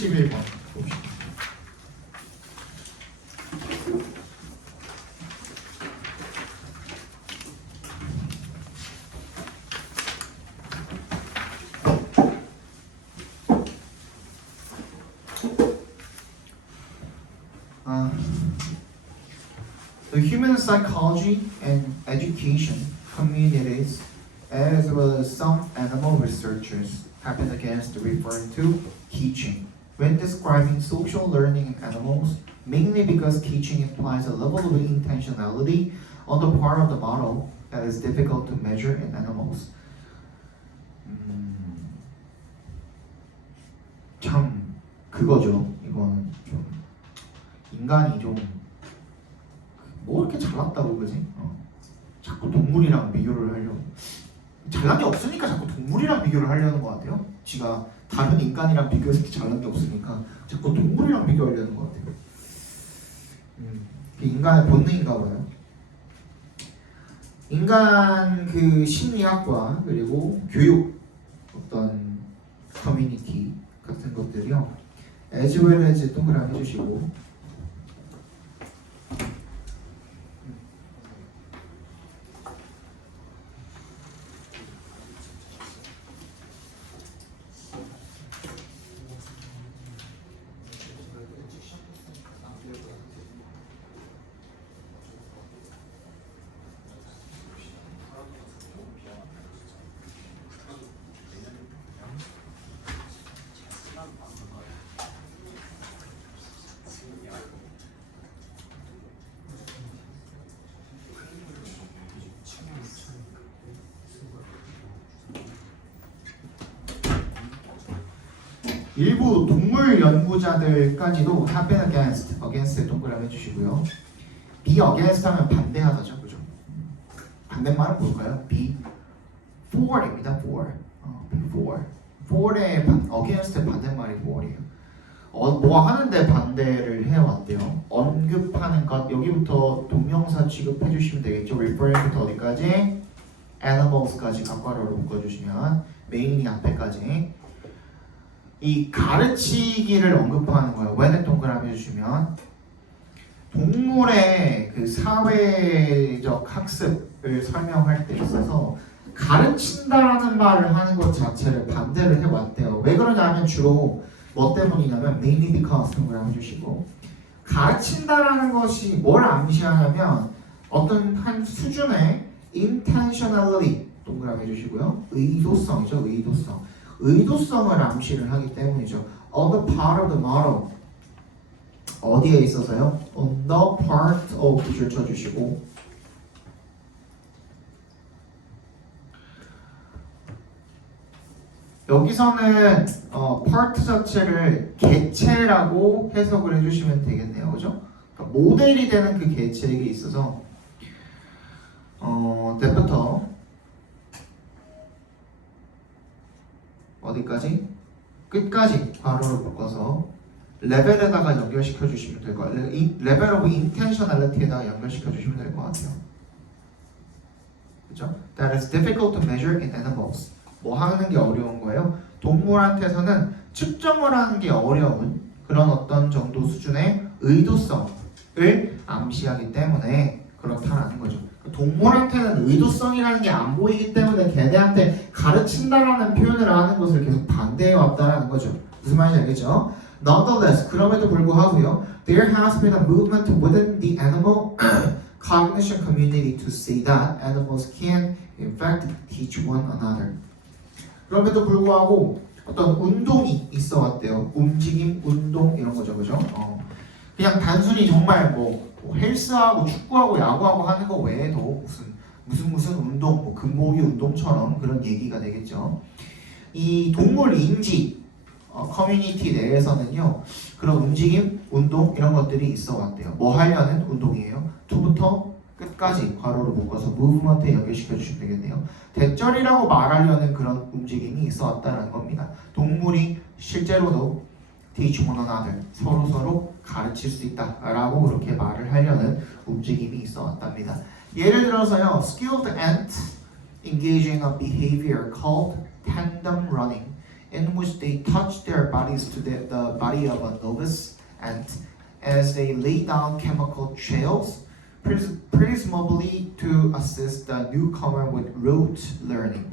31번 봅시다. The human psychology and education communities, as well as some animal researchers, have been against referring to teaching when describing social learning in animals, mainly because teaching implies a level of intentionality on the part of the model that is difficult to measure in animals. 참 그거죠. 이거는 좀 인간이 좀 뭐 이렇게 잘났다고 그지? 자꾸 동물이랑 비교를 하려고. 잘난 게 없으니까 자꾸 동물이랑 비교를 하려는 것 같아요. 지가 다른 인간이랑 비교해서 잘난 게 없으니까 자꾸 동물이랑 비교하려는 것 같아요. 인간의 본능인가 봐요. 인간 그 심리학과 그리고 교육 어떤 커뮤니티 같은 것들이요. as well as 동그라미 해주시고 일부 동물 연구자들까지도 have been against 동그라미 해주시고요. be against 하면 반대하다죠, 그죠? 반대말은 뭘까요? be for입니다, for. be for의 against 반대말이 for이에요. 뭐 하는데 반대를 해왔대요. 언급하는 것 여기부터 동명사 취급해주시면 되겠죠. referring부터 어디까지? animals까지 괄호로 묶어주시면 main이 앞에까지. 이 가르치기를 언급하는 거예요. when에 동그라미 해주시면 동물의 그 사회적 학습을 설명할 때 있어서 가르친다라는 말을 하는 것 자체를 반대를 해왔대요. 왜 그러냐면 주로 뭐 때문이냐면 mainly because 동그라미 해주시고 가르친다라는 것이 뭘 암시하냐면 어떤 한 수준의 intentionality 동그라미 해주시고요. 의도성이죠. 의도성을 암시를 하기 때문이죠. On the part of the model 어디에 있어서요? On the part of 줄 쳐주시고 여기서는 part 자체를 개체라고 해석을 해주시면 되겠네요. 그죠? 그러니까 모델이 되는 그 개체에게 있어서 때부터 어디까지? 끝까지 괄호를 묶어서 레벨에다가 연결시켜 주시면 될 것 같아요. 레벨 오브 intentionality에다가 연결시켜 주시면 될 것 같아요. 그죠? That is difficult to measure in animals. 뭐 하는 게 어려운 거예요? 동물한테서는 측정을 하는 게 어려운 그런 어떤 정도 수준의 의도성을 암시하기 때문에 그렇다라는 거죠. 동물한테는 의도성이라는 게 안 보이기 때문에 걔네한테 가르친다라는 표현을 하는 것을 계속 반대해 왔다라는 거죠. 무슨 말인지 알겠죠? Nonetheless, 그럼에도 불구하고요, there has been a movement within the animal cognition community to say that animals can, in fact, teach one another. 그럼에도 불구하고 어떤 운동이 있어 왔대요. 움직임, 운동 이런 거죠, 그죠? 그냥 단순히 정말 뭐 헬스하고 축구하고 야구하고 하는 거 외에도 무슨 운동, 뭐 금모기 운동처럼 그런 얘기가 되겠죠. 이 동물 인지 커뮤니티 내에서는요 그런 움직임, 운동 이런 것들이 있어 왔대요. 뭐 하려는 운동이에요? to부터 끝까지 괄호로 묶어서 movement에 연결시켜 주시면 되겠네요. 대절이라고 말하려는 그런 움직임이 있어 왔다는 겁니다. 동물이 실제로도 teach one another 서로 가르칠 수 있다라고 그렇게 말을 하려는 움직임이 있어 왔답니다. 예를 들어서요, skilled ant engaging a behavior called tandem running in which they touch their bodies to the body of a novice ant as they lay down chemical trails, presumably to assist the newcomer with rote learning.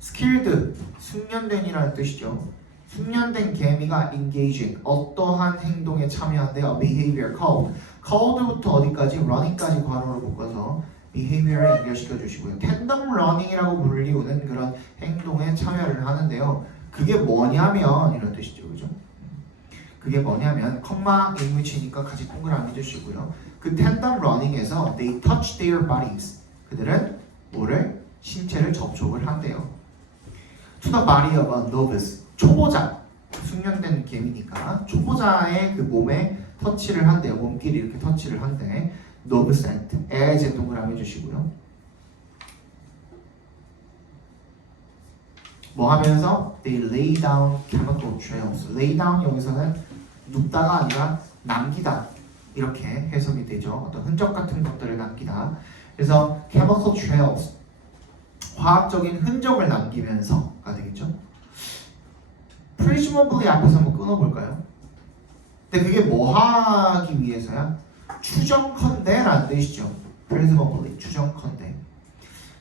skilled, 숙련된이라는 뜻이죠. 숙련된 개미가 engage in, 어떠한 행동에 참여한대요. behavior, call부터 어디까지? running까지 괄호로 묶어서 behavior을 연결시켜 주시고요. tandem running이라고 불리우는 그런 행동에 참여를 하는데요. 그게 뭐냐면 이런 뜻이죠. 그죠? 그게 뭐냐면 컴마 in which니까 같이 동그라미 주시고요. 그 tandem running에서 they touch their bodies. 그들은 뭐를? 신체를 접촉을 한대요. To the body of a novice. 초보자. 숙련된 개미니까 초보자의 그 몸에 터치를 한대요. 몸끼리 이렇게 터치를 한대. novice ant. as 동그라미 주시고요. 뭐 하면서? They lay down chemical trails. lay down 여기서는 눕다가 아니라 남기다. 이렇게 해석이 되죠. 어떤 흔적 같은 것들을 남기다. 그래서 chemical trails. 화학적인 흔적을 남기면서가 되겠죠. presumably 앞에서 한번 끊어볼까요? 근데 그게 뭐 하기 위해서야? 추정컨대라는 뜻이죠. presumably 추정컨대.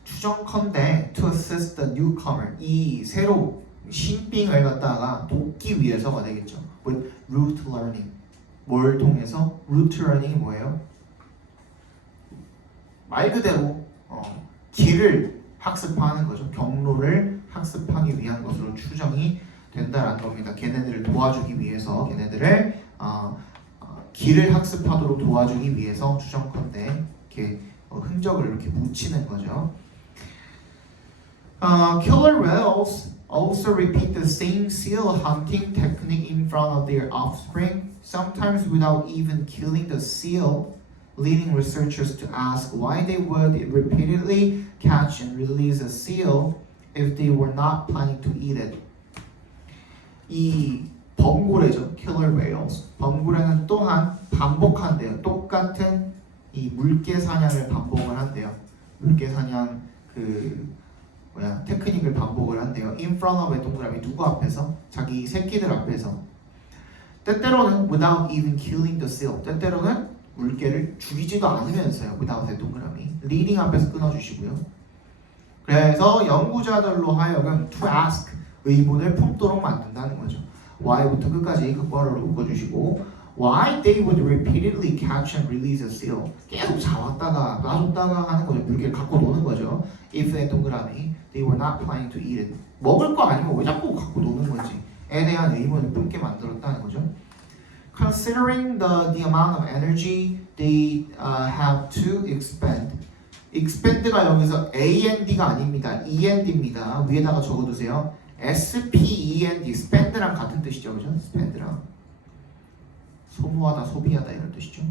추정컨대 to assist the newcomer. 이 새로 신빙을 갖다가 돕기 위해서가 되겠죠. with root learning. 뭘 통해서? root learning이 뭐예요? 말 그대로 길을 학습하는 거죠. 경로를 학습하기 위한 것으로 추정이 된다라는 겁니다. 걔네들을 도와주기 위해서, 걔네들을 길을 학습하도록 도와주기 위해서 추정컨대 이렇게 흔적을 이렇게 묻히는 거죠. Killer whales also repeat the same seal hunting technique in front of their offspring, sometimes without even killing the seal, leading researchers to ask why they would repeatedly catch and release a seal if they were not planning to eat it. 이 범고래죠. Killer whales. 범고래는 또한 반복한대요. 똑같은 이 물개 사냥을 반복을 한대요. 물개 사냥 테크닉을 반복을 한대요. In front of의 동그라미 누구 앞에서? 자기 새끼들 앞에서. 때때로는 without even killing the seal. 때때로는 물개를 죽이지도 않으면서요. without의 동그라미. leading 앞에서 끊어주시고요. 그래서 연구자들로 하여금 to ask 의문을 품도록 만든다는 거죠. why부터 끝까지 극괄호로 묶어주시고 why they would repeatedly catch and release a seal. 계속 잡았다가 놔줬다가 하는 거죠. 물개를 갖고 노는 거죠. if의 동그라미 they were not planning to eat it. 먹을 거 아니면 왜 자꾸 갖고 노는 건지 에 대한 의문을 품게 만들었다는 거죠. Considering the amount of energy they have to expend. expend가 여기서 AND가 아닙니다. END입니다. 위에다가 적어두세요. SPEND, spend랑 같은 뜻이죠, 그죠? spend랑 소모하다, 소비하다 이런 뜻이죠.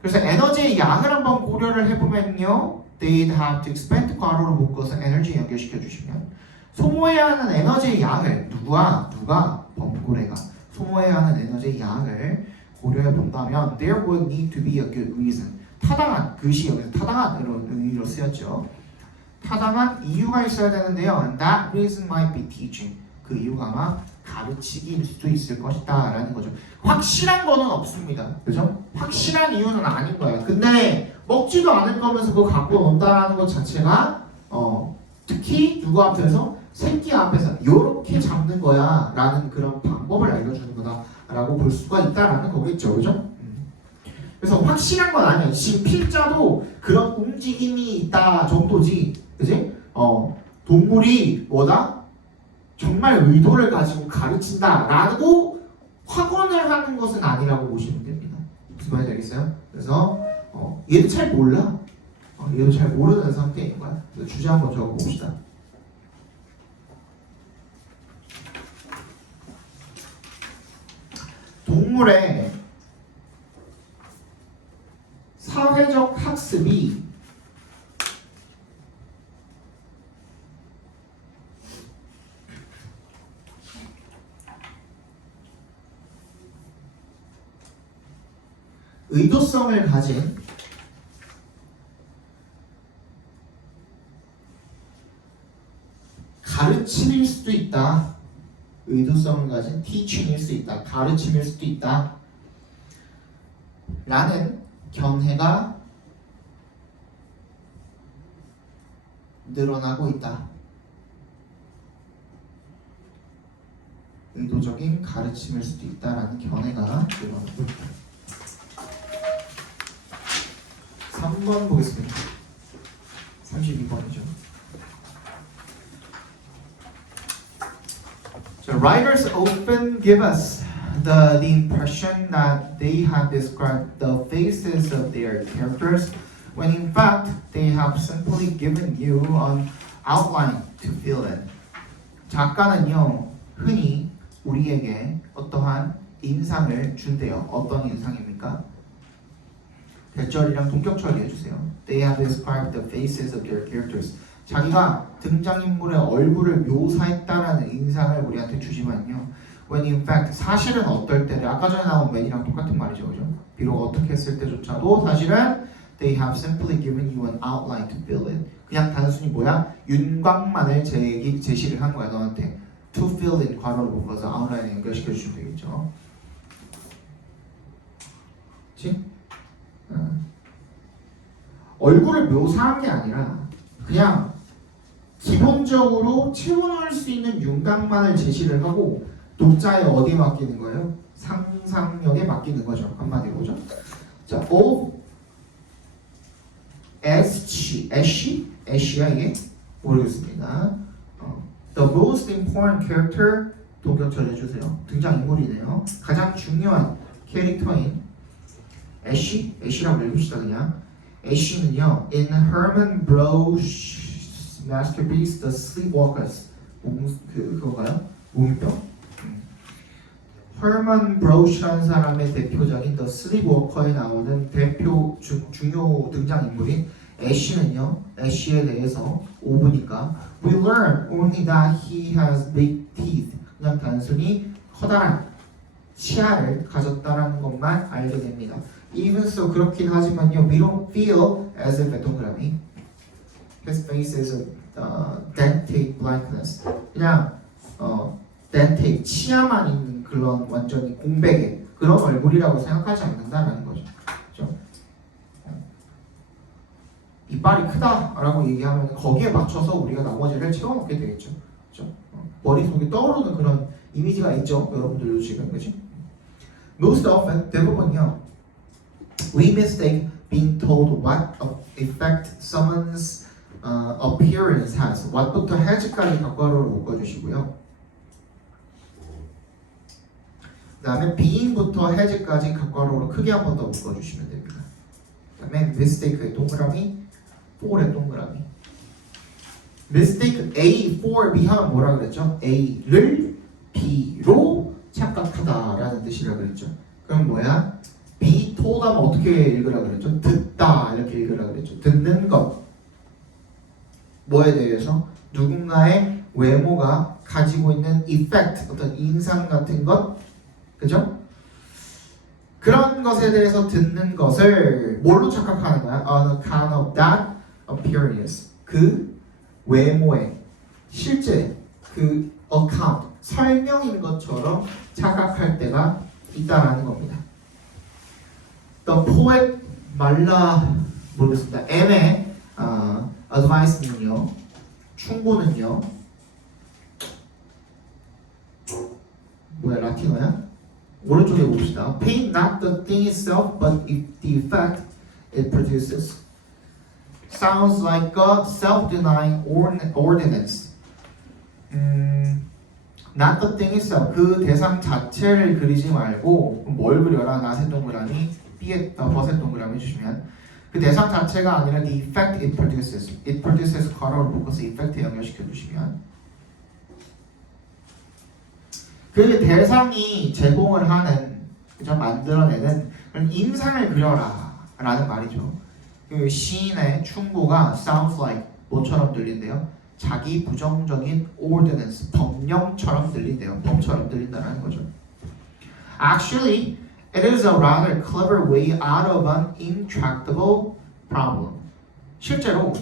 그래서 에너지의 양을 한번 고려를 해보면요, they'd have to expend 괄호로 묶어서 에너지 연결시켜 주시면 소모해야 하는 에너지의 양을 누가 범고래가 소모해야 하는 에너지의 양을 고려해 본다면 there would need to be a good reason. 타당한, 그것이 여기서 타당한 이런 의미로 쓰였죠. 타당한 이유가 있어야 되는데요. And that reason might be teaching. 그 이유가 아마 가르치기일 수도 있을 것이다 라는 거죠. 확실한 거는 없습니다. 그죠? 확실한 이유는 아닌 거예요. 근데 먹지도 않을 거면서 그거 갖고 논다라는 것 자체가 특히 누구 앞에서? 새끼 앞에서 요렇게 잡는 거야 라는 그런 방법을 알려주는 거다 라고 볼 수가 있다라는 거겠죠. 그죠? 그래서 확실한 건 아니에요. 지금 필자도 그런 움직임이 있다 정도지. 그지? 동물이 뭐다? 정말 의도를 가지고 가르친다라고 확언을 하는 것은 아니라고 보시면 됩니다. 무슨 말인지 알겠어요? 그래서 얘도 잘 몰라. 얘도 잘 모르는 상태인 거야. 그래서 주제 한번 적어봅시다. 동물의 사회적 학습이 의도성을 가진 가르침일 수도 있다. 의도성을 가진 teaching일 수 있다. 가르침일 수도 있다. 라는 견해가 늘어나고 있다. 의도적인 가르침일 수도 있다라는 견해가 늘어나고 있다. 3번 보겠습니다. 32번이죠. So writers often give us the impression that they have described the faces of their characters when in fact they have simply given you an outline to fill in. 작가는요, 흔히 우리에게 어떠한 인상을 준대요. 어떤 인상입니까? 대절이랑 동격처리 해주세요. They have described the faces of their characters. 자기가 등장인물의 얼굴을 묘사했다라는 인상을 우리한테 주지만요. When in fact 사실은 어떨 때 아까 전에 나온 when이랑 똑같은 말이죠, 그죠? 비록 어떻게 했을 때조차도 사실은 they have simply given you an outline to fill in. 그냥 단순히 뭐야? 윤곽만을 제시를 한 거야 너한테. To fill in 괄호를 묶어서 아웃라인에 연결시켜 주시면 되겠죠. 그렇지? 얼굴을 묘사한 게 아니라 그냥 기본적으로 채워넣을 수 있는 윤곽만을 제시를 하고 독자의 어디에 맡기는 거예요? 상상력에 맡기는 거죠. 한마디로 그죠? 자, O S야 이게? 모르겠습니다. The most important character 동격처리 해주세요. 등장인물이네요. 가장 중요한 캐릭터인 애쉬라고 읽읍시다 그냥. 애쉬는요, in Herman Broch's masterpiece, The Sleepwalkers. 그거가요? 무기병? Herman Broch라는 사람의 대표작인 The Sleepwalker에 나오는 대표 중요 등장인물인 애쉬는요, 애쉬에 대해서 5부니까 We learn only that he has big teeth. 그냥 단순히 커다란 치아를 가졌다라는 것만 알게 됩니다. Even so 그렇긴 하지만요, we don't feel as if 동그라미 His face is a dentate blankness. 그냥 dentate 치아만 있는 그런 완전히 공백의 그런 얼굴이라고 생각하지 않는다라는 거죠. 그렇죠? 이빨이 크다라고 얘기하면 거기에 맞춰서 우리가 나머지를 채워넣게 되겠죠. 그렇죠? 머릿속에 떠오르는 그런 이미지가 있죠. 여러분들도 지금 그렇지? Most often 대부분요, we mistake being told what effect someone's appearance has. what부터 has까지 괄호를 묶어주시고요. 그 다음에 being부터 has까지 괄호로 크게 한 번 더 묶어주시면 됩니다. 그 다음에 mistake의 동그라미, for의 동그라미. mistake A for B 하면 뭐라 그랬죠? A를 B로 착각하다라는 뜻이라 그랬죠. 그럼 뭐야? be told 하면 어떻게 읽으라 그랬죠? 듣다 이렇게 읽으라 그랬죠. 듣는 것. 뭐에 대해서? 누군가의 외모가 가지고 있는 effect, 어떤 인상 같은 것, 그죠? 그런 것에 대해서 듣는 것을 뭘로 착각하는 거야? On account of that appearance. 그 외모의 실제 그 account, 설명인 것처럼 착각할 때가 있다라는 겁니다. The poet 모르겠습니다. M의 advice는요, 충고는요, 뭐야 라틴어야? 오른쪽에 봅시다. Paint not the thing itself, but the effect it produces. Sounds like a self-denying ordinance. Not the thing itself. 그 대상 자체를 그리지 말고 뭘 그려라? 나세 동그라미, B에 버섯 동그라미 주시면 그 대상 자체가 아니라 the effect it produces. It produces 괄호를 묶어서 effect에 연결시켜 주시면 그 대상이 제공을 하는, 그죠? 만들어내는 그런 인상을 그려라 라는 말이죠. 그 시인의 충고가 sounds like 뭐처럼 들린대요? 자기 부정적인 ordinance, 법령처럼 들린대요. 법처럼 들린다는 거죠. Actually, it is a rather clever way out of an intractable problem. 실제로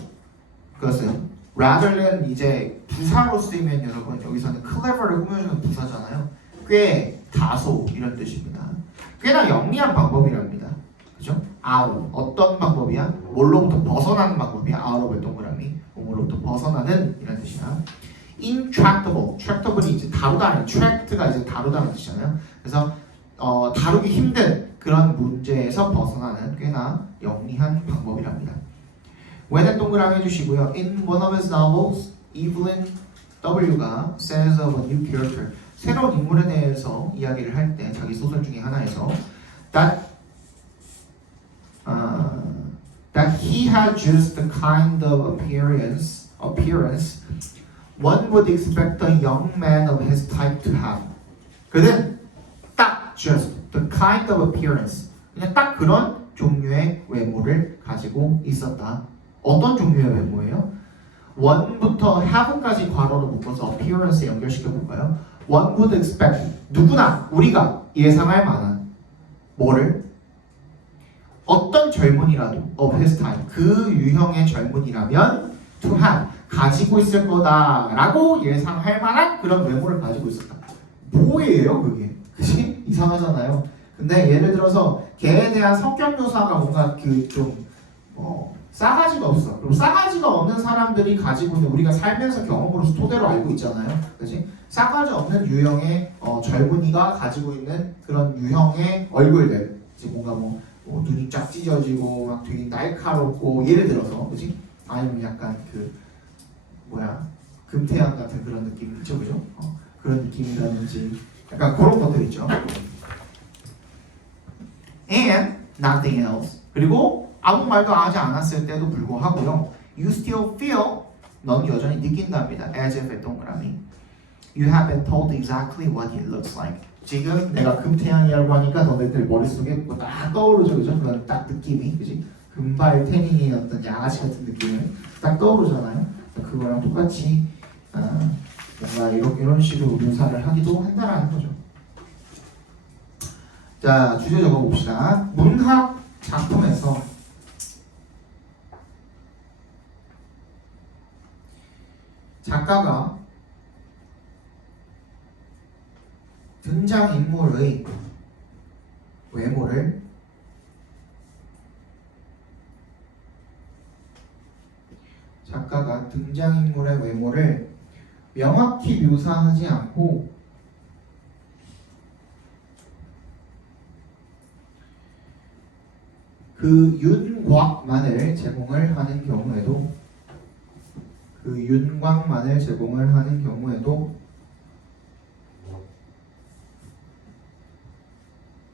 그것은 rather는 이제 부사로 쓰이면 여러분 여기서는 clever를 꾸며주는 부사잖아요. 꽤, 다소 이런 뜻입니다. 꽤나 영리한 방법이랍니다. 그죠? out 어떤 방법이야? 뭘로부터 벗어나는 방법이야. out of 동그라미 뭐로부터 벗어나는 이런 뜻이야. intractable, tractable이 이제 다루다는 tract가 이제 다루다는 뜻이잖아요. 그래서 다루기 힘든 그런 문제에서 벗어나는 꽤나 영리한 방법이랍니다. when은 동그라미 해주시고요. In one of his novels, Evelyn W가 says of a new character 새로운 인물에 대해서 이야기를 할 때 자기 소설 중에 하나에서 that he had just the kind of appearance one would expect a young man of his type to have. 그는 딱 just the kind of appearance 그냥 딱 그런 종류의 외모를 가지고 있었다. 어떤 종류의 외모예요? one부터 have까지 괄호로 묶어서 appearance에 연결시켜 볼까요? one would expect 누구나 우리가 예상할 만한 뭐를? 어떤 젊은이라도 of his time 그 유형의 젊은이라면 to have 가지고 있을 거다라고 예상할 만한 그런 외모를 가지고 있었다. 뭐예요 그게? 그치? 이상하잖아요. 근데 예를 들어서 걔에 대한 성격 묘사가 뭔가 좀 싸가지가 없어. 그리고 싸가지가 없는 사람들이 가지고 있는 우리가 살면서 경험으로서 토대로 알고 있잖아요. 그치? 싸가지 없는 유형의 젊은이가 가지고 있는 그런 유형의 얼굴들 이제 뭔가 눈이 쫙 찢어지고 막 되게 날카롭고 예를 들어서 그치? 아니면 약간 금태양 같은 그런 느낌 있죠, 그죠? 그런 느낌이라든지 약간 그런 것들 있죠. And nothing else. 그리고 아무 말도 하지 않았을 때도 불구하고요. You still feel 넌 여전히 느낀답니다. As if 동그라미. You have been told exactly what it looks like. 지금 내가 금태양이라고 하니까 너네들 머릿속에 딱 떠오르죠, 그죠? 그런 딱 느낌이, 그지? 금발 태닝의 어떤 양아치 같은 느낌을 딱 떠오르잖아요. 그거랑 똑같이 뭔가 이런 식으로 묘사를 하기도 한다라는 거죠. 자, 주제 적어봅시다. 문학 작품에서 작가가 등장인물의 외모를 명확히 묘사하지 않고 그 윤곽만을 제공을 하는 경우에도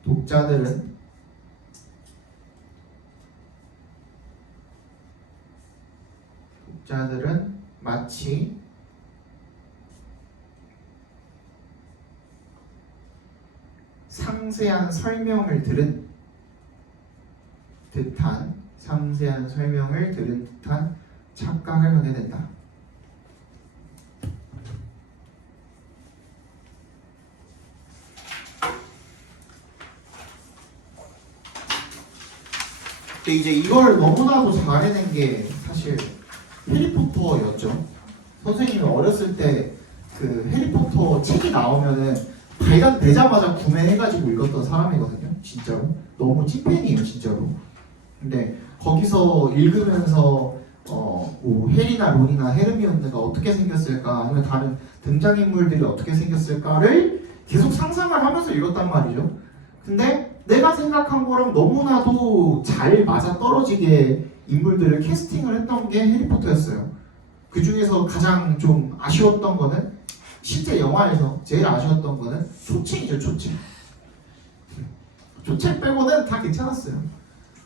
독자들은 마치 상세한 설명을 들은 듯한 착각을 하게 된다. 근데 이제 이걸 너무나도 잘해낸 게 사실 해리포터였죠. 선생님이 어렸을 때 그 해리포터 책이 나오면은 발간되자마자 구매해가지고 읽었던 사람이거든요. 진짜로 너무 찐팬이에요, 진짜로. 근데 거기서 읽으면서 해리나 론이나 헤르미온느가 어떻게 생겼을까, 아니면 다른 등장인물들이 어떻게 생겼을까를 계속 상상을 하면서 읽었단 말이죠. 근데 내가 생각한 거랑 너무나도 잘 맞아떨어지게 인물들을 캐스팅을 했던 게 해리포터였어요. 그 중에서 가장 좀 아쉬웠던 거는, 실제 영화에서 제일 아쉬웠던 거는 초챙이죠, 초챙. 초챙 빼고는 다 괜찮았어요.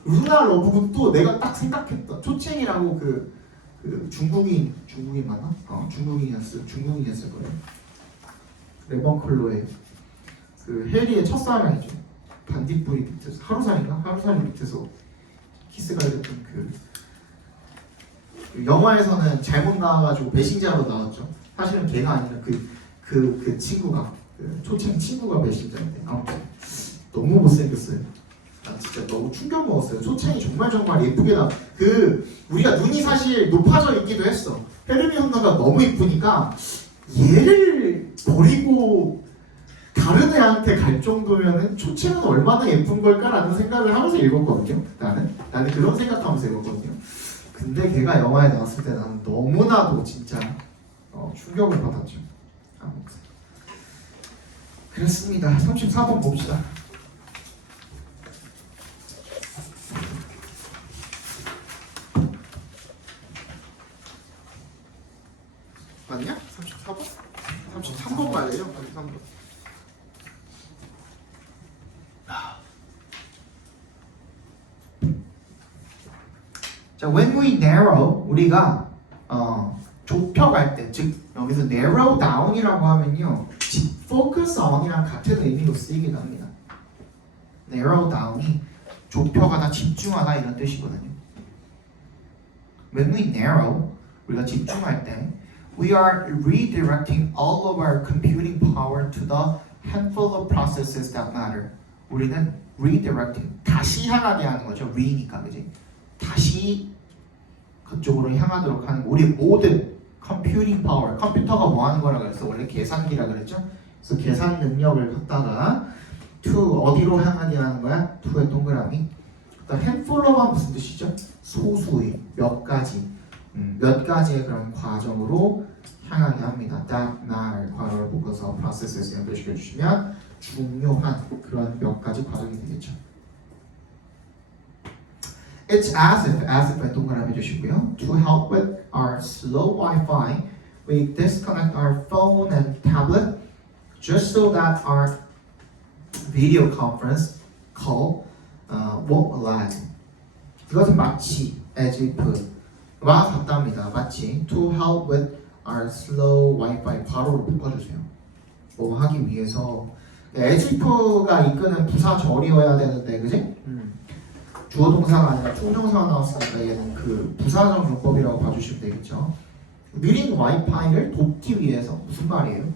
루나 러브군도 내가 딱 생각했던 초챙이라고 그 중국인 맞나? 중국인이었을 거예요. 레번클로의 그 해리의 첫사랑이죠. 반딧불이 밑에서 하루살이 밑에서 키스가 됐던 그 영화에서는 잘못 나와가지고 배신자로 나왔죠. 사실은 걔가 아니라 그 친구가, 그 초챙 친구가 배신자인데, 아무튼 너무 못생겼어요. 난 진짜 너무 충격 먹었어요. 초창이 정말 예쁘게 우리가 눈이 사실 높아져 있기도 했어. 헤르미온느가 너무 이쁘니까 얘를 버리고 다른 애한테 갈 정도면은 초체는 얼마나 예쁜 걸까라는 생각을 하면서 읽었거든요. 나는 그런 생각하면서 읽었거든요. 근데 걔가 영화에 나왔을 때 나는 너무나도 진짜 충격을 받았죠. 그렇습니다. 34번 봅시다. 맞냐? 34번? 33번 말이에요. 33번. 자, when we narrow, 우리가 좁혀갈 때, 즉 여기서 narrow down이라고 하면요, focus on이랑 같은 의미로 쓰이기도 합니다. narrow down이 좁혀가다, 집중하다 이런 뜻이거든요. when we narrow, 우리가 집중할 때 we are redirecting all of our computing power to the handful of processes that matter. 우리는 redirecting, 다시 향하게 하는 거죠. re니까, 그지? 다시 그쪽으로 향하도록 하는 거. 우리 모든 computing power, 컴퓨터가 뭐 하는 거라 그랬어? 원래 계산기라 그랬죠? 그래서 계산 능력을 갖다가 to 어디로 향하게 하는 거야? to의 동그라미. 그다음 handful of가 무슨 뜻이죠? 소수의, 몇 가지의 그런 과정으로 향하게 합니다. that matter, 괄호를 묶어서 process에서 연결시켜 주시면 중요한 그런 몇 가지 과정이 되겠죠. It's as if 동그라미 해주시고요. To help with our slow Wi-Fi, we disconnect our phone and tablet just so that our video conference call won't lag. 이것은 마치 as if와 같답니다. 마치 to help with our slow Wi-Fi 괄호를 묶어주세요. 뭐 하기 위해서 as if가 이끄는 부사절이어야 되는데, 그지? 주어 동사가 아니라 총명사가 나왔으니까 얘는 그 부사적 용법이라고 봐주시면 되겠죠. 느린 와이파이를 돕기 위해서, 무슨 말이에요?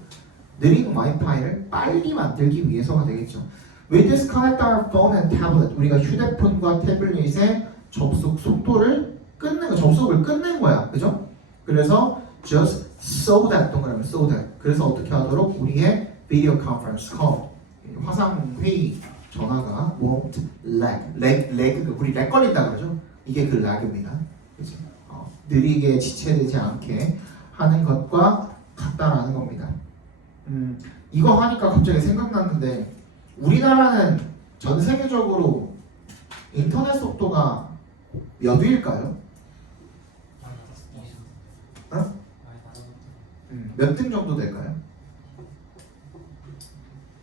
느린 와이파이를 빨리 만들기 위해서가 되겠죠. We disconnect our phone and tablet. 우리가 휴대폰과 태블릿의 접속 속도를 접속을 끊는 거야, 그죠? 그래서 just so that 동그라미 so that. 그래서 어떻게 하도록 우리의 video conference call, 화상 회의 전화가 won't lag, 우리 렉 걸린다 그러죠? 이게 그 lag입니다. 그죠? 느리게 지체되지 않게 하는 것과 같다라는 겁니다. 이거 하니까 갑자기 생각났는데, 우리나라는 전 세계적으로 인터넷 속도가 몇 위일까요? 몇 등 정도 될까요?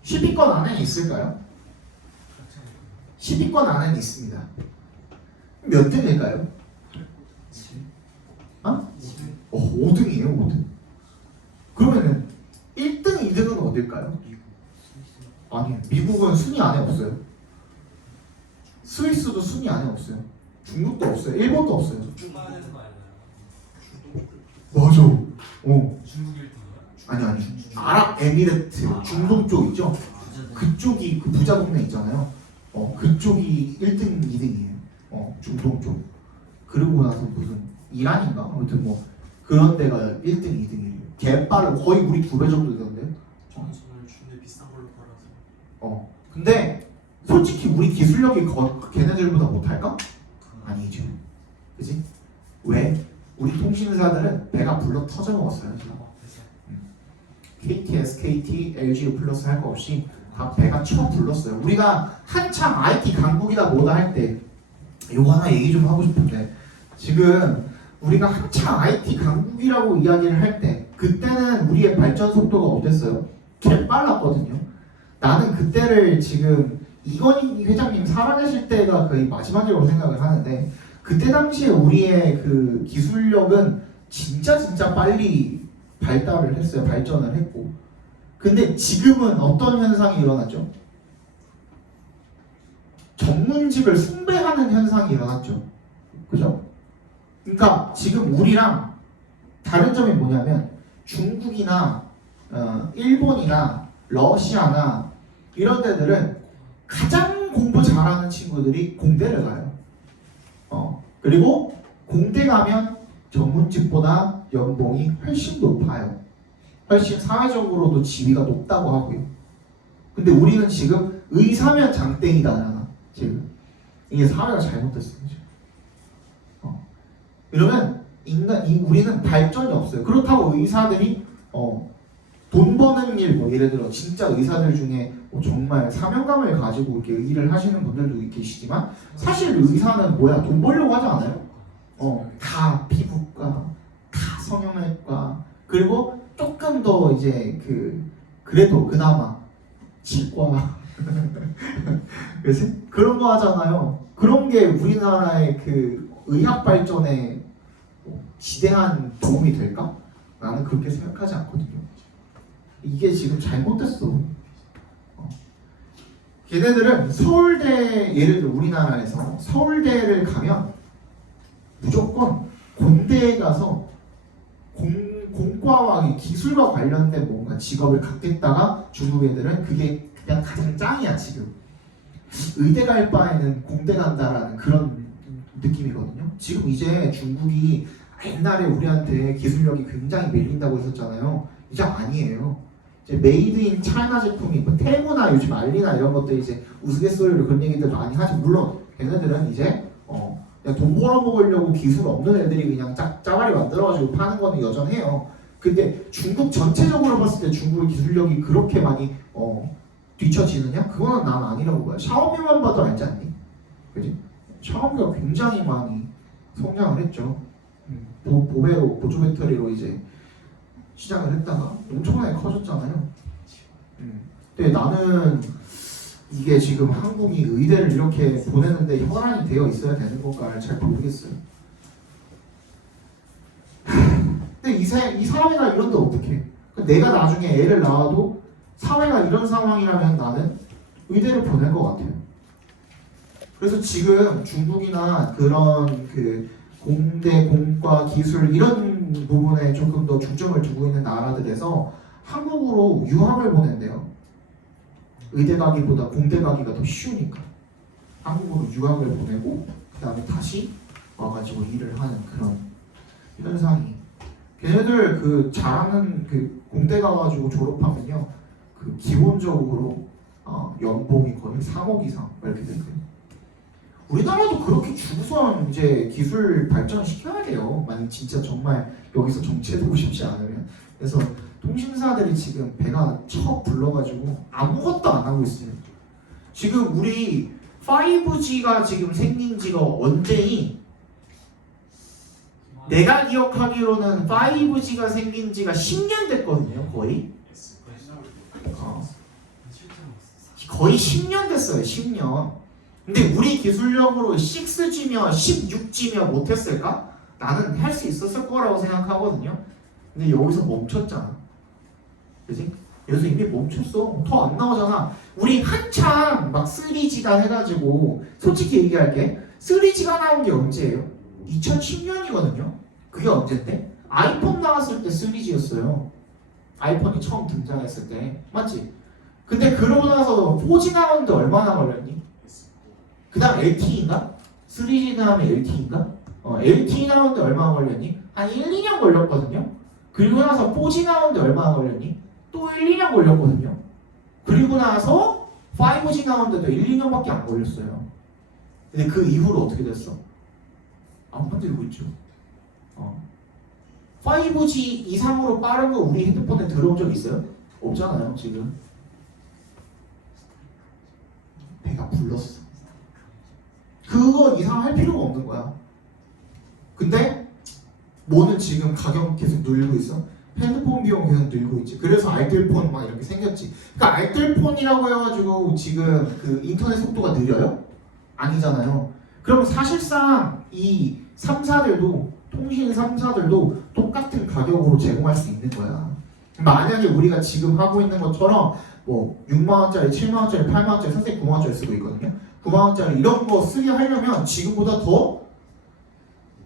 10위권 안에 있을까요? 10위권 안에는 있습니다. 몇 등일까요? 5등이에요, 5등. 그러면은 1등, 2등은 어딜까요? 아니요, 미국은 순위 안에 없어요. 스위스도 순위 안에 없어요. 중국도 없어요. 일본도 없어요. 중간에서 거 아니나요? 맞아. 중국 1등이요? 아니. 아랍에미레트 중동 쪽 있죠? 그쪽이 그 부자 동네 있잖아요. 그쪽이 1등, 2등이에요. 중동 쪽. 그러고 나서 무슨 이란인가? 아무튼 뭐 그런 데가 1등, 2등이에요. 개빠른, 거의 우리 2배 정도 되던데. 저는 중국에 비싼 걸로 팔아서. 근데 솔직히 우리 기술력이 걔네들보다 못할까? 아니죠. 그지? 왜? 우리 통신사들은 배가 불러 터져 먹었어요. KT, SKT, LG 플러스 할 거 없이 다 배가 쳐 불렀어요. 우리가 한참 IT 강국이다 뭐다 할 때, 이거 하나 얘기 좀 하고 싶은데, 지금 우리가 한참 IT 강국이라고 이야기를 할 때, 그때는 우리의 발전 속도가 어땠어요? 개빨랐거든요. 나는 그때를 지금 이건희 회장님 살아계실 때가 거의 마지막이라고 생각을 하는데, 그때 당시에 우리의 그 기술력은 진짜 빨리 발달을 했어요. 발전을 했고. 근데 지금은 어떤 현상이 일어났죠? 전문직을 숭배하는 현상이 일어났죠. 그죠? 그러니까 지금 우리랑 다른 점이 뭐냐면, 중국이나 일본이나 러시아나 이런 데들은 가장 공부 잘하는 친구들이 공대를 가요. 그리고 공대 가면 전문직보다 연봉이 훨씬 높아요. 훨씬 사회적으로도 지위가 높다고 하고요. 근데 우리는 지금 의사면 장땡이다잖아. 지금 이게 사회가 잘못됐어요. 이러면 우리는 발전이 없어요. 그렇다고 의사들이 돈 버는 일, 뭐 예를 들어 진짜 의사들 중에 뭐 정말 사명감을 가지고 이렇게 일을 하시는 분들도 계시지만 사실 의사는 뭐야? 돈 벌려고 하지 않아요? 다 피부과, 다 성형외과, 그리고 조금 더 이제 그래도 그나마 치과 그래서 그런 거 하잖아요. 그런 게 우리나라의 그 의학 발전에 지대한 도움이 될까? 나는 그렇게 생각하지 않거든요. 이게 지금 잘못됐어. 걔네들은 서울대, 예를 들어 우리나라에서 서울대를 가면 무조건 공대에 가서 공과와 기술과 관련된 뭔가 직업을 갖겠다가 중국 애들은 그게 그냥 가장 짱이야 지금. 의대 갈 바에는 공대 간다라는 그런 느낌이거든요. 지금 이제 중국이 옛날에 우리한테 기술력이 굉장히 밀린다고 했었잖아요. 이제 아니에요. 이제 메이드 인 차이나 제품이 뭐 테무나 요즘 알리나 이런 것들 이제 우스갯소리로 그런 얘기들 많이 하지. 물론 걔네들은 이제 그냥 돈 벌어먹으려고 기술 없는 애들이 그냥 짜발이 만들어가지고 파는 거는 여전해요. 근데 중국 전체적으로 봤을 때 중국의 기술력이 그렇게 많이 뒤처지느냐? 그거는 난 아니라고 봐요. 샤오미만 봐도 알지 않니? 그지? 샤오미가 굉장히 많이 성장을 했죠. 보배로 보조 배터리로 이제 시작을 했다가 엄청나게 커졌잖아요. 근데 나는 이게 지금 한국이 의대를 이렇게 보내는데 혈안이 되어 있어야 되는 건가 잘 모르겠어요. 근데 이 사회가 이런데 어떡해? 내가 나중에 애를 낳아도 사회가 이런 상황이라면 나는 의대를 보낼 것 같아요. 그래서 지금 중국이나 그런 공대, 공과, 기술 이런 부분에 조금 더 중점을 두고 있는 나라들에서 한국으로 유학을 보낸대요. 의대 가기보다 공대 가기가 더 쉬우니까 한국으로 유학을 보내고 그 다음에 다시 와가지고 일을 하는 그런 현상이. 걔네들 잘하는 공대 가가지고 졸업하면요 기본적으로 연봉이 거의 3억 이상 이렇게 되거든요. 우리나라도 그렇게 주고선 이제 기술 발전시켜야 돼요. 만약 진짜 정말 여기서 정체되고 싶지 않으면. 그래서 통신사들이 지금 배가 척 불러가지고 아무것도 안 하고 있어요. 지금 우리 5G가 지금 생긴 지가 언제니? 내가 기억하기로는 5G가 생긴 지가 10년 됐거든요. 거의 10년 됐어요. 10년. 근데 우리 기술력으로 6G며 16G며 못했을까? 나는 할 수 있었을 거라고 생각하거든요. 근데 여기서 멈췄잖아. 그지? 여기서 이미 멈췄어. 더 안 나오잖아. 우리 한참 막 3G다 해가지고 솔직히 얘기할게. 3G가 나온 게 언제예요? 2010년이거든요. 그게 언젠데? 아이폰 나왔을 때 3G였어요. 아이폰이 처음 등장했을 때. 맞지? 근데 그러고 나서 4G 나오는데 얼마나 걸렸니? 그 다음 LTE인가? 3G 다음에 LTE인가? LTE 나오는데 얼마나 걸렸니? 한 1, 2년 걸렸거든요. 그리고 나서 4G 나오는데 얼마나 걸렸니? 또 1, 2년 걸렸거든요. 그리고 나서 5G 나오는데도 1, 2년밖에 안 걸렸어요. 근데 그 이후로 어떻게 됐어? 안 만들고 있죠. 5G 이상으로 빠른 거 우리 핸드폰에 들어온 적 있어요? 없잖아요, 지금. 배가 불렀어. 그거 이상 할 필요가 없는 거야. 근데 뭐는 지금 가격 계속 늘고 있어. 핸드폰 비용 계속 늘고 있지. 그래서 알뜰폰 막 이렇게 생겼지. 그러니까 알뜰폰이라고 해가지고 지금 인터넷 속도가 느려요? 아니잖아요. 그럼 사실상 이 3사들도 통신 3사들도 똑같은 가격으로 제공할 수 있는 거야. 만약에 우리가 지금 하고 있는 것처럼 뭐 6만원짜리, 7만원짜리, 8만원짜리, 선생님 9만원짜리 쓰고 있거든요. 9만원짜리 이런 거 쓰게 하려면 지금보다 더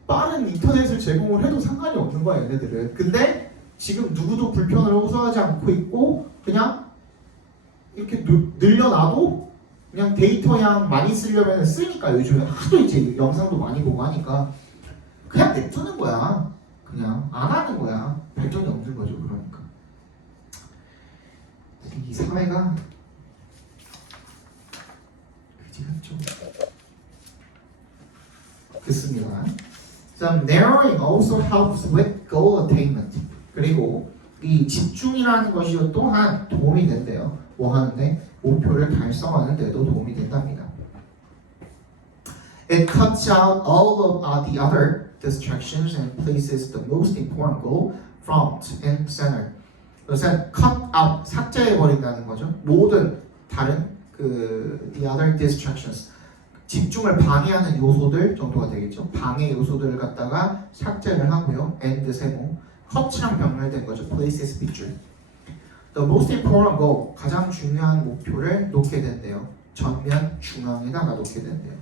빠른 인터넷을 제공을 해도 상관이 없는 거야, 얘네들은. 근데 지금 누구도 불편을 호소하지 않고 있고 그냥 이렇게 늘려놔도 그냥 데이터 양 많이 쓰려면 쓰니까 요즘에 하도 이제 영상도 많이 보고 하니까 그냥 냅두는 거야. 그냥 안 하는 거야. 발전이 없는 거죠. 그러니까 이 사회가 그지 같죠. 됐습니다. So narrowing also helps with goal attainment. 그리고 이 집중이라는 것이 또한 도움이 된대요. 뭐 하는데? 목표를 달성하는 데도 도움이 된답니다. It cuts out all of the other distractions and places the most important goal front and center. 그래서 cut out, 삭제해버린다는 거죠. 모든 다른 the other distractions, 집중을 방해하는 요소들 정도가 되겠죠. 방해 요소들을 갖다가 삭제를 하고요. and 세모, cut이랑 병렬된 거죠. places 빗줄. The most important goal, 가장 중요한 목표를 놓게 된대요. 전면 중앙에다가 놓게 된대요.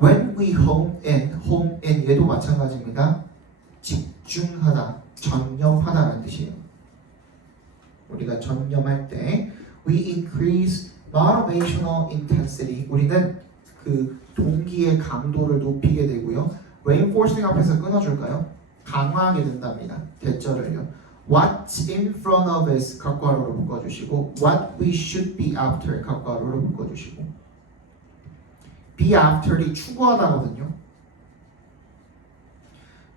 When we home in 얘도 마찬가지입니다. 집중하다, 전념하다라는 뜻이에요. 우리가 전념할 때 we increase motivational intensity, 우리는 그 동기의 강도를 높이게 되고요. reinforcing 앞에서 끊어줄까요? 강화하게 된답니다. 대절을요. What's in front of us 괄호로 묶어주시고 what we should be after 괄호로 묶어주시고 be after이 추구하다거든요.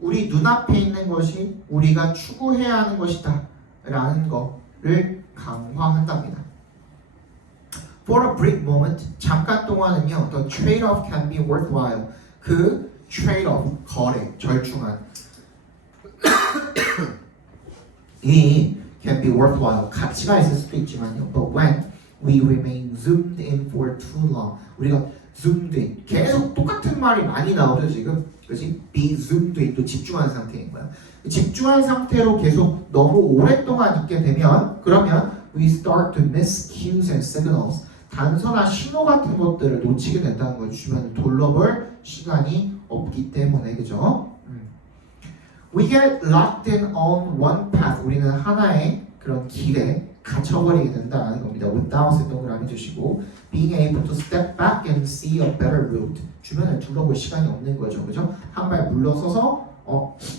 우리 눈앞에 있는 것이 우리가 추구해야 하는 것이다 라는 거를 강화한답니다. For a brief moment, 잠깐 동안은요, the trade-off can be worthwhile. 그 trade-off, 거래, 절충안 이 can be worthwhile, 가치가 있을 수도 있지만요. But when we remain zoomed in for too long, 우리가 zoomed in, 계속 똑같은 말이 많이 나오죠 지금, 그렇지? Be zoomed in, 또 집중한 상태인 거야. 집중한 상태로 계속 너무 오랫동안 있게 되면, 그러면 we start to miss cues and signals. 단서나 신호 같은 것들을 놓치게 된다는 걸 주변을 돌려볼 시간이 없기 때문에, 그죠? We get locked in on one path. 우리는 하나의 그런 길에 갇혀버리게 된다는 겁니다. without 동그라미 주시고 being able to step back and see a better route. 주변을 둘러볼 시간이 없는 거죠, 그죠? 한 발 물러서서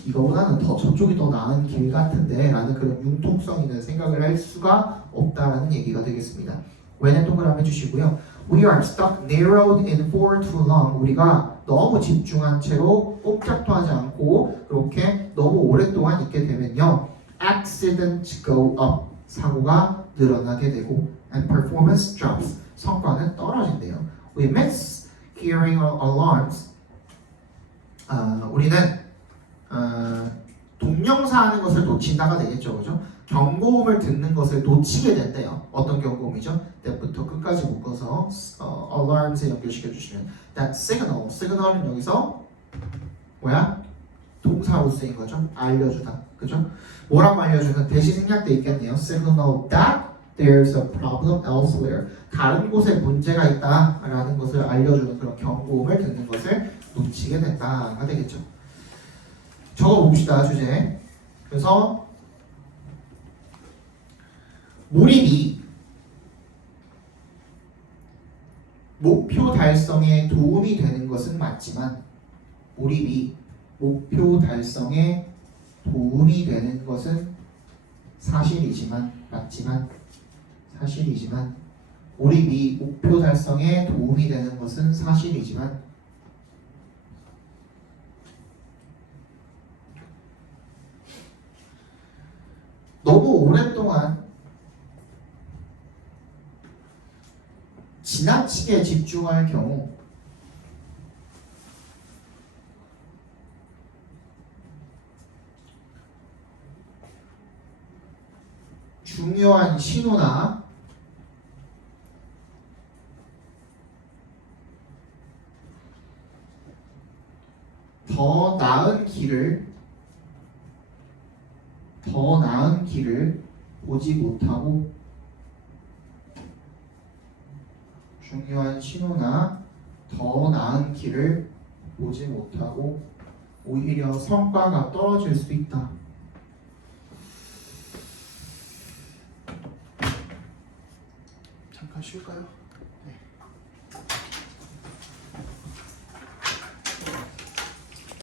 이거보다는 더 저쪽이 더 나은 길 같은데 라는 그런 융통성 있는 생각을 할 수가 없다라는 얘기가 되겠습니다. when에 동그라미 주시고요. We are stuck narrowed in for too long. 우리가 너무 집중한 채로 꼼짝도 하지 않고 그렇게 너무 오랫동안 있게 되면요, accidents go up, 사고가 늘어나게 되고 and performance drops, 성과는 떨어진대요. We miss hearing alarms. 우리는 동명사 하는 것을 놓친다가 되겠죠, 그죠? 경고음을 듣는 것을 놓치게 된대요. 어떤 경고음이죠? that부터 끝까지 묶어서 alarms에 연결시켜 주시면 that signal, signal은 여기서 뭐야? 동사로 쓰인 거죠. 알려주다, 그죠? 뭐라고 알려주는? 대시 생략돼 있겠네요. signal that there's a problem elsewhere. 다른 곳에 문제가 있다라는 것을 알려주는 그런 경고음을 듣는 것을 놓치게 된다가 되겠죠. 적어봅시다, 주제. 그래서 몰입이 목표 달성에 도움이 되는 것은 맞지만, 몰입이 목표 달성에 도움이 되는 것은 사실이지만, 몰입이 목표 달성에 도움이 되는 것은 사실이지만 너무 오랫동안 지나치게 집중할 경우 중요한 신호나 더 나은 길을 보지 못하고, 중요한 신호나 더 나은 길을 보지 못하고 오히려 성과가 떨어질 수 있다. 잠깐 쉴까요?